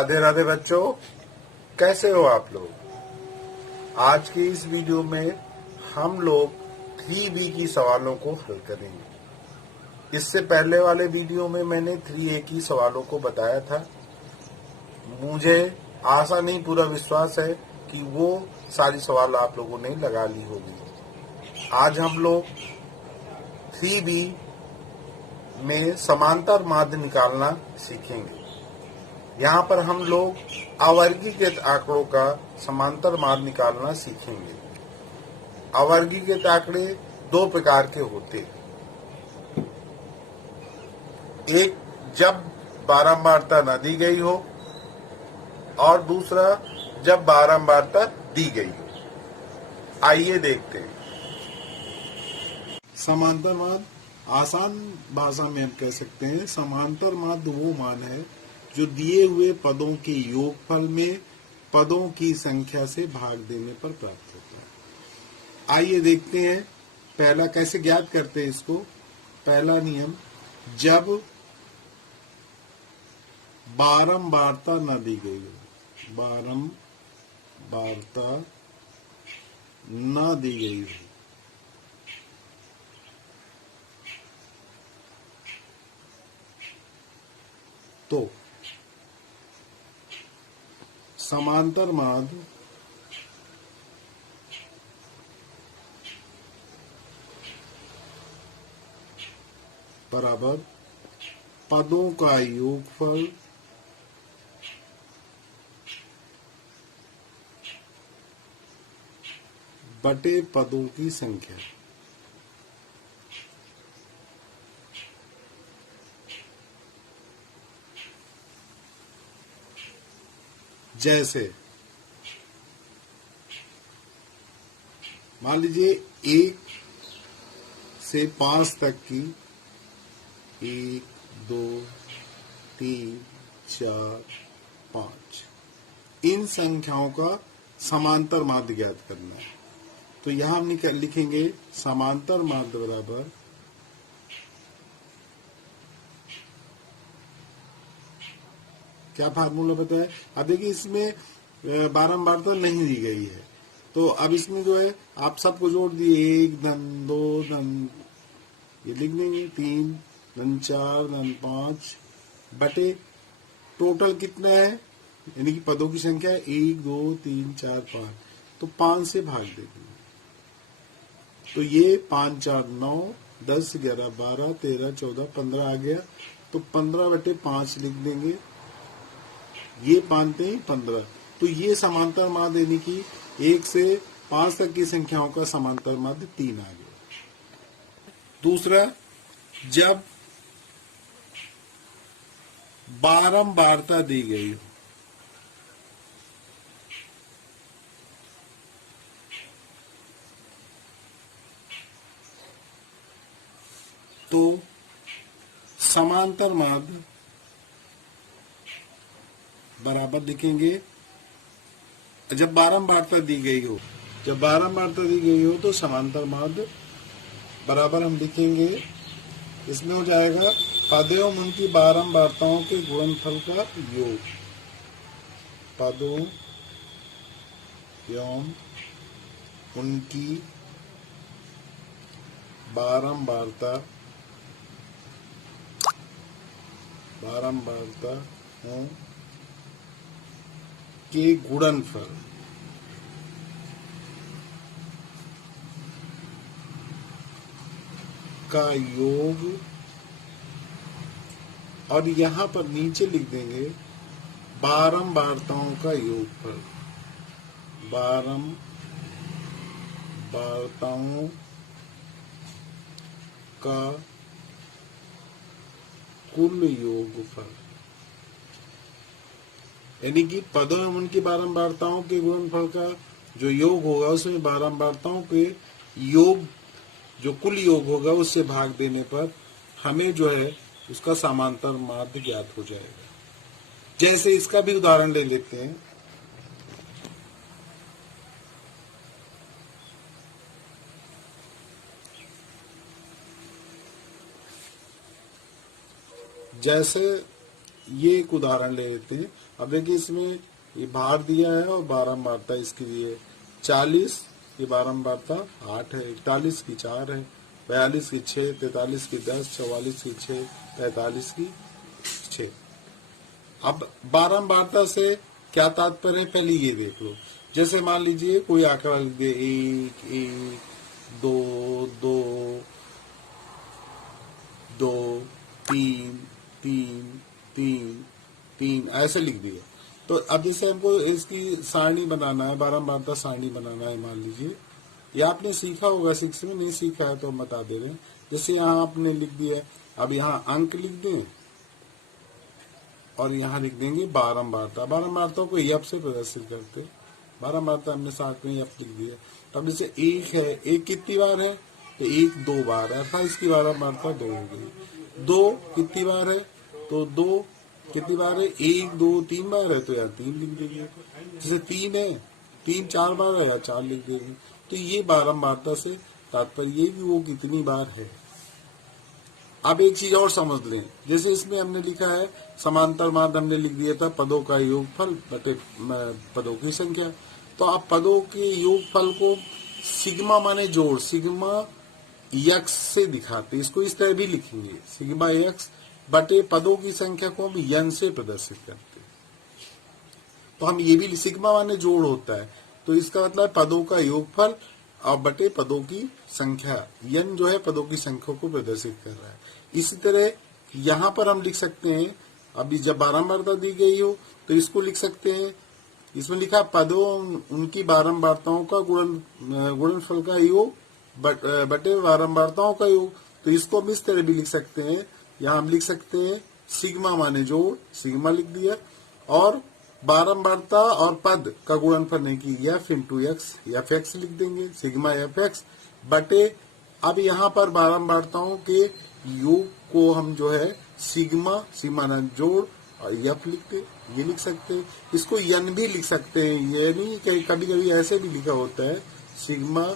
राधे राधे बच्चों, कैसे हो आप लोग। आज के इस वीडियो में हम लोग 3B की सवालों को हल करेंगे। इससे पहले वाले वीडियो में मैंने 3A की सवालों को बताया था। मुझे आशा नहीं, पूरा विश्वास है कि वो सारी सवाल आप लोगों ने लगा ली होगी। आज हम लोग 3B में समांतर माध्य निकालना सीखेंगे। यहाँ पर हम लोग अवर्गीकृत आंकड़ों का समांतर माध्य निकालना सीखेंगे। अवर्गीकृत आंकड़े दो प्रकार के होते हैं। एक, जब बारंबारता न दी गई हो, और दूसरा जब बारंबारता दी गई हो। आइए देखते हैं। समांतर माध्य आसान भाषा में हम कह सकते हैं, समांतर माध्य वो मान है जो दिए हुए पदों के योगफल में पदों की संख्या से भाग देने पर प्राप्त होता है। आइए देखते हैं पहला कैसे ज्ञात करते हैं इसको। पहला नियम, जब बारंबारता न दी गई हो, बारंबारता न दी गई हो, तो समांतर माध्य बराबर पदों का योगफल बटे पदों की संख्या। जैसे मान लीजिए 1 से 5 तक की 1, 2, 3, 4, 5 इन संख्याओं का समांतर माध्य ज्ञात करना है। तो यहां हम लिखेंगे समांतर माध्य बराबर क्या फार्मूला बताया। अब देखिए इसमें बारंबारता नहीं दी गई है, तो अब इसमें जो है आप सबको जोड़ दिए, 1 धन 2 धन ये लिख देंगे, 3 धन 4 धन 5 बटे टोटल कितना है, यानी कि पदों की संख्या 1 2 3 4 5, तो 5 से भाग देंगे। तो ये 5 4 9 10 11 12 13 14 15 आ गया, तो 15 बटे 5 लिख देंगे। ये मानते हैं 15। तो ये समांतर माध्य यानी कि 1 से 5 तक की संख्याओं का समांतर माध्य 3 आ गया। दूसरा, जब बारंबारता दी गई हो, तो समांतर माध्य बराबर लिखेंगे, जब बारंबारता दी गई हो, जब बारंबारता दी गई हो तो समांतर माध्य बराबर हम लिखेंगे, इसमें हो जाएगा पदों एवं उनकी बारंबारताओं के गुणनफल का योग। पदों एवं उनकी बारंबारता के गुणनफल का योग, और यहां पर नीचे लिख देंगे बारंबारताओं का योगफल, बारंबारताओं का कुल योगफल, यानी कि पदों एवं उनकी बारंबारताओं के गुणनफल का जो योग होगा उसमें बारंबारताओं के योग, जो कुल योग होगा उससे भाग देने पर हमें जो है उसका समांतर माध्य ज्ञात हो जाएगा। जैसे इसका भी उदाहरण ले लेते हैं। जैसे ये एक उदाहरण ले लेते हैं। अब देखिए इसमें ये भार दिया है और बारंबारता इसकी दी है 40, ये बारंबारता 8 है, 41 की 4 है, 42 की 6, 43 की 10, 44 की 6, 45 की 6। अब बारंबारता से क्या तात्पर्य है, पहले ये देख लो। जैसे मान लीजिए कोई आंकड़ा लिख दे 1 1 2 2 2 3 3 3 3 ऐसे लिख दिए। तो अब जैसे हमको इसकी सारणी बनाना है, बारंबारता सारणी बनाना है मान लीजिए, या आपने सीखा होगा 6 में, नहीं सीखा है तो हम बता दे रहे हैं। जैसे यहाँ आपने लिख दिया, अब यहाँ अंक लिख दें और यहाँ लिख देंगे बारंबारता। बारंबारता को यप से प्रदर्शित करते, बारंबारता हमने साथ में यप लिख दिया। तब जैसे 1 है, 1 कितनी बार है, तो 1 2 बार है, अर्थात इसकी बारंबारता 2 हो गई। 2 कितनी बार है, तो 2 कितनी बार है, 1 2 3 बार है, तो यहाँ 3 लिख देंगे। जैसे 3 है, 3 4 बार है, 4 लिख देंगे। तो ये बारंबारता से तात्पर्य ये भी वो कितनी बार है। अब एक चीज और समझ लें, जैसे इसमें हमने लिखा है समांतर माध्य, हमने लिख दिया था पदों का योगफल बटे पदों की संख्या। तो आप पदों के योगफल को सिग्मा माने जोड़, सिग्मा यक्स से दिखाते, इसको इस तरह भी लिखेंगे, सिग्मा यक्स बटे पदों की संख्या को हम यन से प्रदर्शित करते। तो हम ये भी, सिग्मा माने जोड़ होता है, तो इसका मतलब पदों का योगफल और बटे पदों की संख्या, यन जो है पदों की संख्या को प्रदर्शित कर रहा है। इसी तरह यहाँ पर हम लिख सकते हैं, अभी जब बारंबारता दी गई हो तो इसको लिख सकते हैं, इसमें लिखा पदों उनकी बारंबारताओं का गुणनफल का योग बटे बारंबारताओं का योग। तो इसको हम इस तरह भी लिख सकते हैं, यहाँ हम लिख सकते हैं सिग्मा माने जोड़, सिग्मा लिख दिया, और बारंबारता और पद का गुणनफल नहीं की, F into x, F x लिख देंगे, सिग्मा एफ एक्स बटे, अब यहाँ पर बारंबारताओं के योग को हम जो है सिग्मा, सिग्मा ना जोड़ और एफ लिखते, ये लिख सकते हैं। इसको यन भी लिख सकते हैं, ये नहीं कि कभी कभी ऐसे भी लिखा होता है सिग्मा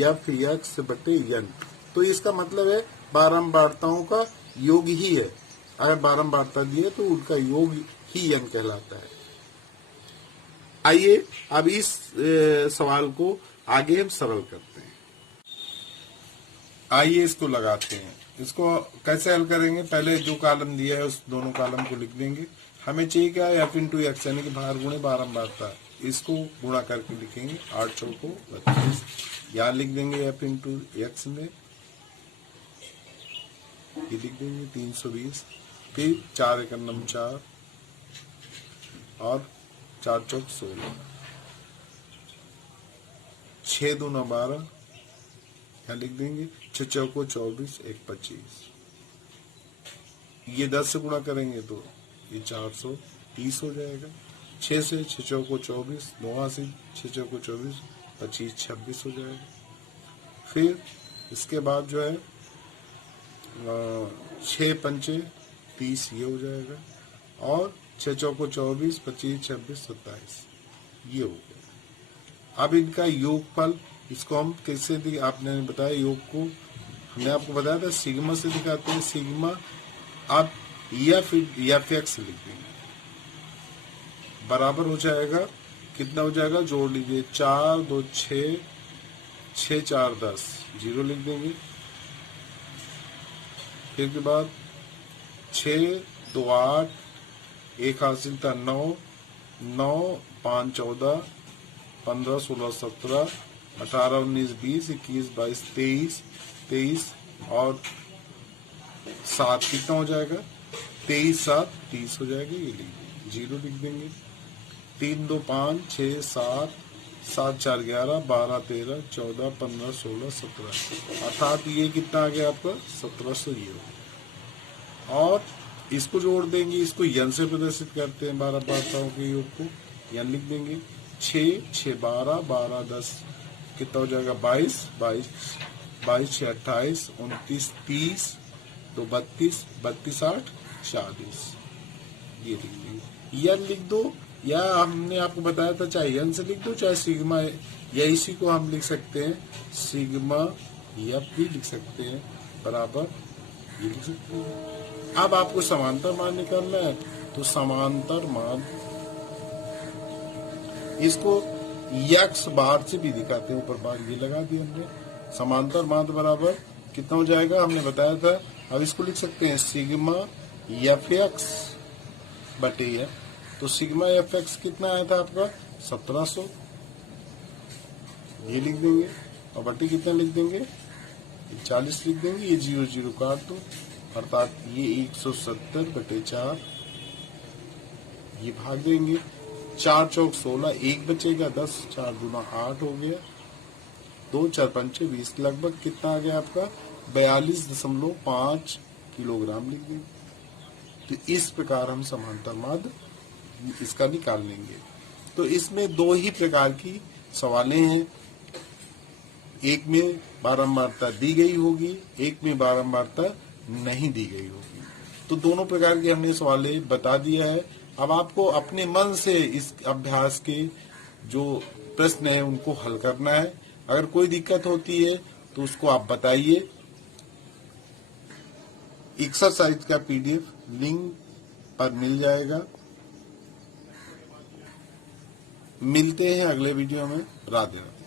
एफ एक्स बटे यन। तो इसका मतलब है बारंबारताओं का योग ही है, अगर बारंबारता दिए तो उनका योग ही यन कहलाता है। आइए अब इस सवाल को आगे हम सरल करते हैं। आइए इसको लगाते हैं। इसको कैसे हल करेंगे, पहले जो कॉलम दिया है उस दोनों कॉलम को लिख देंगे। हमें चाहिए क्या, एफ इंटू एक्स यानी कि भार गुणे बारंबारता, इसको गुणा करके लिखेंगे 8 चौको 32, यहाँ लिख देंगे एफ इंटू एक्स में, ये लिख देंगे 320, फिर 4 एकम 4 और 4 चौक 16, 6 दूना 12, यहाँ लिख देंगे 6 चौको 24, 1 25, ये 10 से गुणा करेंगे तो ये 430 हो जाएगा। 6 से 6 चौको 24, 9 से 6 चौको 24, 25 26 हो जाएगा। फिर इसके बाद जो है 6 पंचे 30 ये हो जाएगा, और 6 चौको 24, 25 26 27 ये हो गया। अब इनका योगफल, इसको हम कैसे दिखे, आपने बताया योग को, हमने आपको बताया था सिग्मा से दिखाते हैं, सिग्मा आप एफ एक्स लिख देंगे, बराबर हो जाएगा, कितना हो जाएगा जोड़ लीजिए, 4 2 6, 6 4 10, 0 लिख देंगे। फिर के बाद 6 2 8, 1 हासिल था 9, 9 5 14, 15 16 17, 18 19 20, 21 22 23, 23 और 7 कितना हो जाएगा, 23 7 30 हो जाएगा, ये लिख 0 लिख देंगे। 3 2 5 6 7, 7 4 11, 12 13 14 15 16 17, अर्थात ये कितना आ गया आपका 1700 ये हो गया। और इसको जोड़ देंगे, इसको यन से प्रदर्शित करते हैं, बारंबारताओं के योग को यन लिख देंगे। 6 6 12, 12 10 कितना हो जाएगा 22, 22 22 6 28, 29 30, 2 32, 32 8 40, ये लिख देंगे। यन लिख दो, या हमने आपको बताया था चाहे यन से लिख दो चाहे सिग्मा, या इसी को हम लिख सकते हैं सिग्मा एफ भी लिख सकते हैं, बराबर ये लिख सकते हैं। अब आपको समांतर मान निकालना है तो समांतर माध्य, इसको x बार से भी दिखाते हैं, ऊपर बार ये लगा दिया हमने। समांतर माध्य बराबर कितना हो जाएगा, हमने बताया था। अब इसको लिख सकते हैं सिग्मा एफ एक्स बटे एफ। तो सिग्मा एफ एक्स कितना आया था आपका 1700, ये लिख देंगे, और बटे कितना लिख देंगे 40 लिख देंगे। ये 0 0 काट दो, अर्थात ये 170 बटे 4, ये भाग देंगे। 4 चौक 16, 1 बचेगा 10, 4 दूना 8 हो गया, 2 4 पंचे 20, लगभग कितना आ गया आपका 42.5 किलोग्राम लिख देंगे। तो इस प्रकार हम समांतर माध्य इसका निकाल लेंगे। तो इसमें 2 ही प्रकार की सवालें हैं, एक में बारंबारता दी गई होगी, एक में बारंबारता नहीं दी गई होगी। तो दोनों प्रकार के हमने सवालें बता दिया है। अब आपको अपने मन से इस अभ्यास के जो प्रश्न है उनको हल करना है। अगर कोई दिक्कत होती है तो उसको आप बताइए। एक्सरसाइज का पीडीएफ लिंक पर मिल जाएगा। मिलते हैं अगले वीडियो में। राधे राधे।